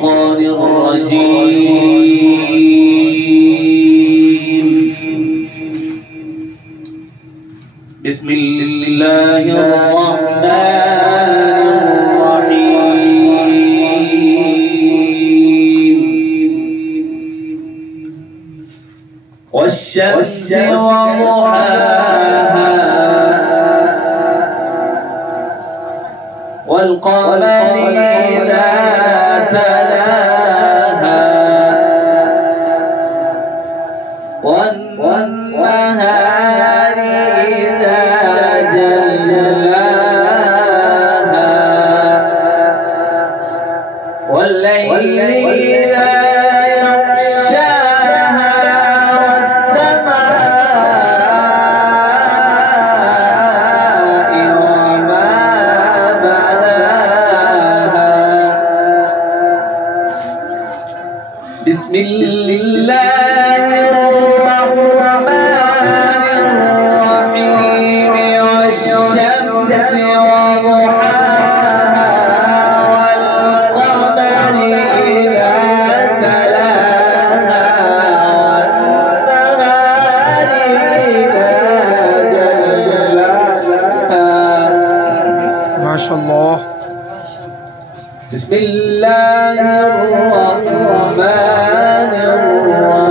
الشيطان الرجيم. بسم الله الرحمن الرحيم. والشمس وضحاها والقمر إذا تلاها والنهار إذا جلاها والليل إذا يغشاها والسماء وما بناها. بسم الله الرحمن الرحيم. والشمس وضحاها والقمر إذا تلاها والنهار إذا جلاها. ما شاء الله. بسم الله الرحمن الرحيم.